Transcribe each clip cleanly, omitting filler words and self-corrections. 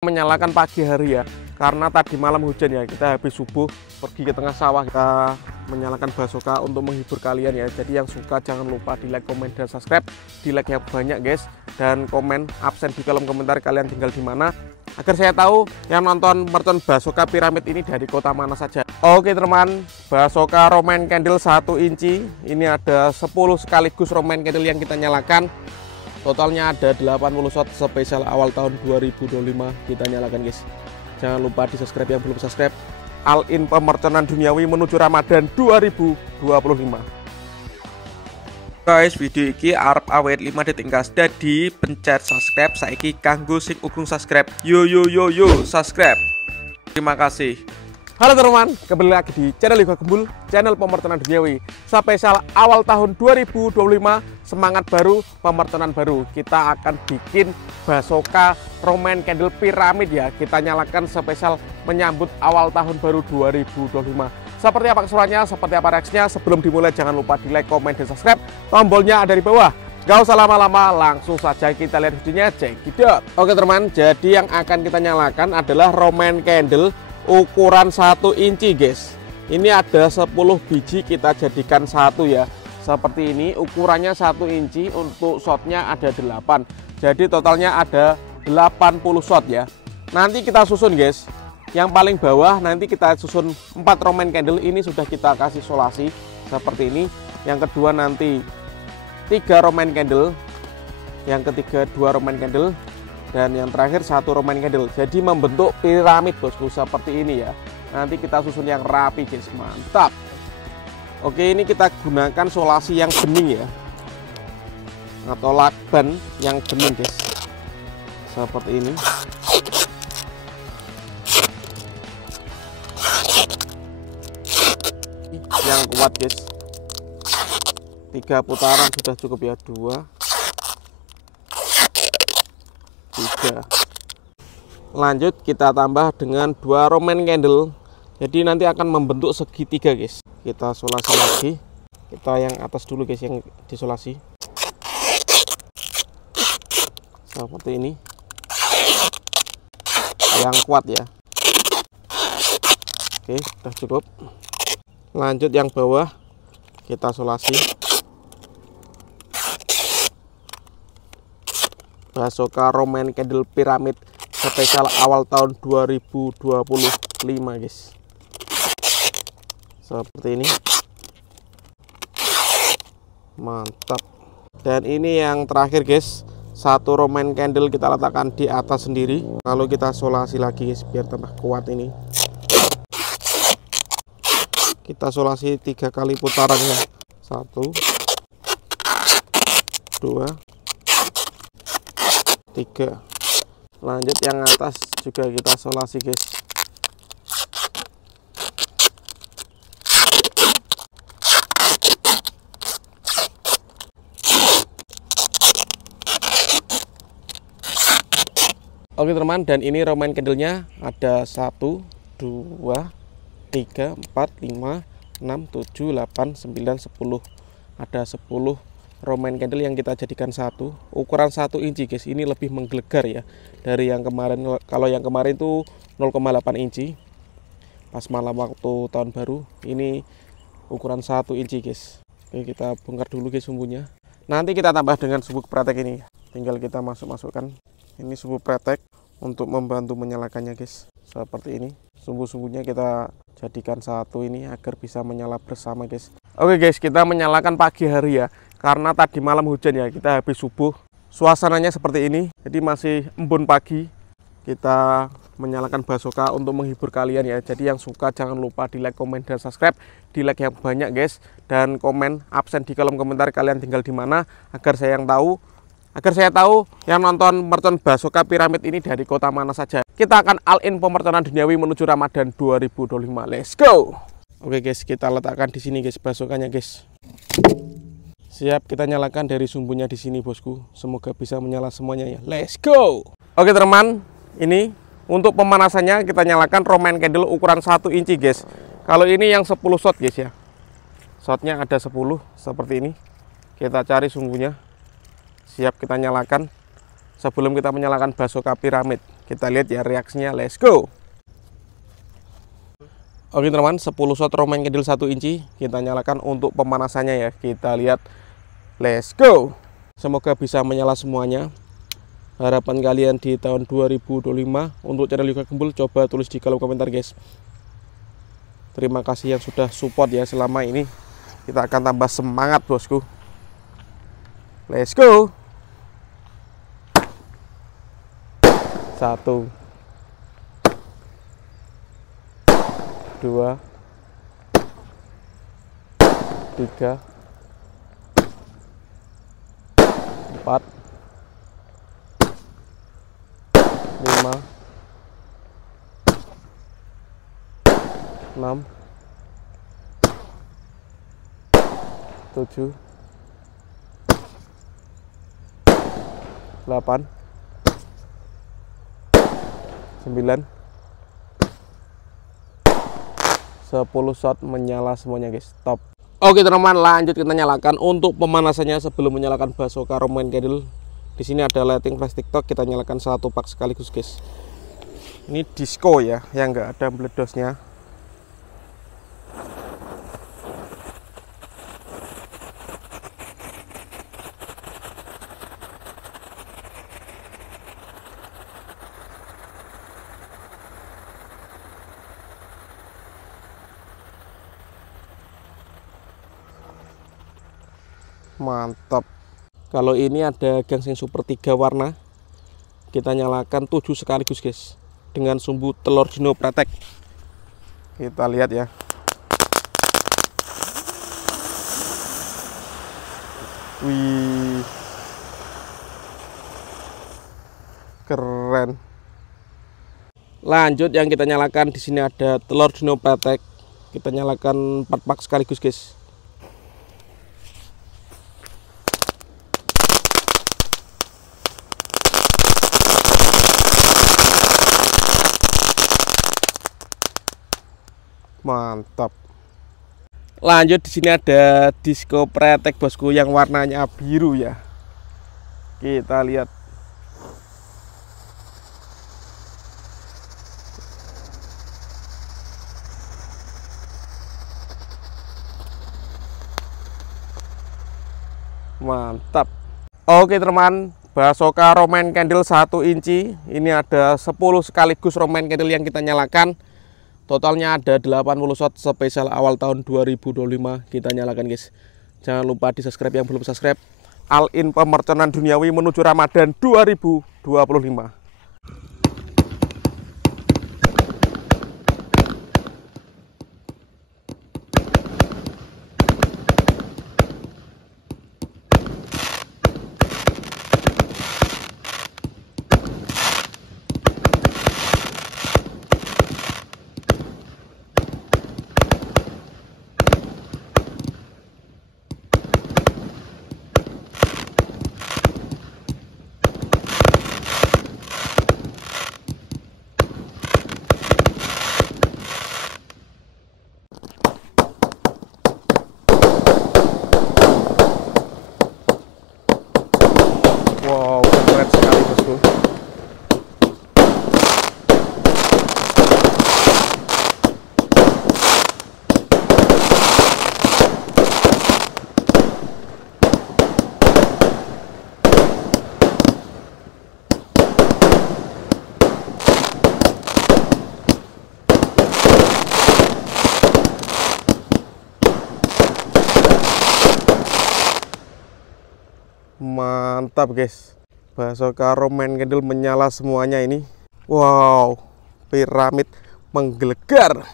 Menyalakan pagi hari ya, karena tadi malam hujan ya, kita habis subuh pergi ke tengah sawah, kita menyalakan basoka untuk menghibur kalian ya. Jadi yang suka jangan lupa di like, komen, dan subscribe. Di like yang banyak guys, dan komen absen di kolom komentar kalian tinggal di mana, agar saya tahu yang nonton mercon basoka piramid ini dari kota mana saja. Oke teman, basoka Roman candle 1 inci ini ada 10 sekaligus Roman candle yang kita nyalakan. Totalnya ada 80 shot spesial awal tahun 2025 kita nyalakan guys. Jangan lupa di subscribe yang belum subscribe. All in pemerconan duniawi menuju Ramadan 2025. Guys, video ini arep awet 5 detik gas. Jadi pencet subscribe saiki kanggo sing urung subscribe. Yo subscribe. Terima kasih. Halo teman-teman, kembali lagi di channel Liga Gembul, channel pemerconan duniawi. Spesial awal tahun 2025, semangat baru, pemerconan baru. Kita akan bikin basoka Roman candle piramid ya. Kita nyalakan spesial menyambut awal tahun baru 2025. Seperti apa keseruannya, seperti apa reaksinya, sebelum dimulai jangan lupa di like, komen, dan subscribe. Tombolnya ada di bawah. Gak usah lama-lama, langsung saja kita lihat videonya, check it out. Oke teman, jadi yang akan kita nyalakan adalah Roman candle ukuran 1 inci guys. Ini ada 10 biji, kita jadikan satu ya. Seperti ini, ukurannya 1 inci, untuk shotnya ada 8. Jadi totalnya ada 80 shot ya. Nanti kita susun guys. Yang paling bawah nanti kita susun 4 Roman candle. Ini sudah kita kasih solasi seperti ini. Yang kedua nanti 3 Roman candle. Yang ketiga 2 Roman candle. Dan yang terakhir 1 Roman candle. Jadi membentuk piramid bosku seperti ini ya. Nanti kita susun yang rapi guys, mantap. Oke, ini kita gunakan solasi yang bening ya, atau lakban yang bening guys, seperti ini. Yang kuat guys, 3 putaran sudah cukup ya. 2, 3. Lanjut kita tambah dengan 2 Roman candle. Jadi nanti akan membentuk segitiga guys. Kita solasi lagi. Kita yang atas dulu guys, yang disolasi seperti ini. Yang kuat ya. Oke, sudah cukup. Lanjut yang bawah kita solasi. Basoka Roman candle piramid spesial awal tahun 2025 guys, seperti ini, mantap. Dan ini yang terakhir guys, 1 Roman candle kita letakkan di atas sendiri. Kalau kita solasi lagi guys, biar tambah kuat ini, kita solasi 3 kali putaran ya. 1, 2, 3. Lanjut yang atas juga kita solasi guys. Oke teman, dan ini Roman candle-nya ada 1, 2, 3, 4, 5, 6, 7, 8, 9, 10. Ada 10 Roman candle yang kita jadikan satu, ukuran 1 inci guys. Ini lebih menggelegar ya dari yang kemarin. Kalau yang kemarin itu 0,8 inci pas malam waktu tahun baru. Ini ukuran 1 inci guys. Oke, kita bongkar dulu guys sumbunya. Nanti kita tambah dengan sumbu pretek ini. Tinggal kita masukkan. Ini sumbu pretek untuk membantu menyalakannya guys. Seperti ini. Sumbu-sumbunya kita jadikan satu ini agar bisa menyala bersama guys. Oke guys, kita menyalakan pagi hari ya, karena tadi malam hujan ya, kita habis subuh. Suasananya seperti ini, jadi masih embun pagi. Kita menyalakan basoka untuk menghibur kalian ya. Jadi yang suka jangan lupa di like, komen, dan subscribe. Di like yang banyak guys, dan komen absen di kolom komentar kalian tinggal di mana, agar saya tahu yang nonton mercon basoka piramid ini dari kota mana saja. Kita akan all in pemerconan duniawi menuju Ramadan 2025. Let's go. Oke guys, kita letakkan di sini guys basokanya guys. Siap, kita nyalakan dari sumbunya di sini bosku. Semoga bisa menyala semuanya ya. Let's go. Oke teman, ini untuk pemanasannya kita nyalakan Roman candle ukuran 1 inci guys. Kalau ini yang 10 shot guys ya. Shotnya ada 10 seperti ini. Kita cari sumbunya. Siap, kita nyalakan sebelum kita menyalakan Basoka piramid. Kita lihat ya reaksinya, let's go. Oke teman-teman, 10 shot Roman candle 1 inci kita nyalakan untuk pemanasannya ya. Kita lihat, let's go. Semoga bisa menyala semuanya. Harapan kalian di tahun 2025 untuk channel Yoga Gembul, coba tulis di kolom komentar guys. Terima kasih yang sudah support ya selama ini. Kita akan tambah semangat bosku. Let's go. 1 2 3 4 5 6 7 8 9 10 shot menyala semuanya guys. Top. Oke teman-teman, lanjut kita nyalakan untuk pemanasannya sebelum menyalakan Basoka Roman candle. Di sini ada lighting flash TikTok, kita nyalakan 1 pak sekaligus guys. Ini disco ya, yang enggak ada meledosnya. Mantap. Kalau ini ada gangsing super 3 warna, kita nyalakan 7 sekaligus guys, dengan sumbu telur Dino Pratek. Kita lihat ya. Wih, keren. Lanjut yang kita nyalakan, di sini ada telur Dino Pratek. Kita nyalakan 4 pak sekaligus guys. Mantap. Lanjut di sini ada disco Pratek bosku yang warnanya biru ya. Kita lihat. Mantap. Oke teman, Basoka Roman candle 1 inci. Ini ada 10 sekaligus Roman candle yang kita nyalakan. Totalnya ada 80 shot spesial awal tahun 2025 kita nyalakan guys. Jangan lupa di subscribe yang belum subscribe. All in pemerconan duniawi menuju Ramadan 2025. Wow, keren sekali bosku. Mantap guys, Basoka Roman candle menyala semuanya ini. Wow, piramid menggelegar.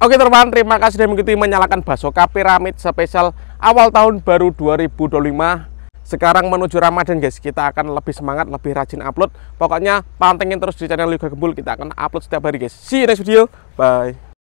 Oke teman-teman, terima kasih sudah mengikuti menyalakan Basoka piramid spesial awal tahun baru 2025. Sekarang menuju Ramadan guys, kita akan lebih semangat, lebih rajin upload. Pokoknya pantengin terus di channel Yoga Gembul, kita akan upload setiap hari guys. See you next video, bye.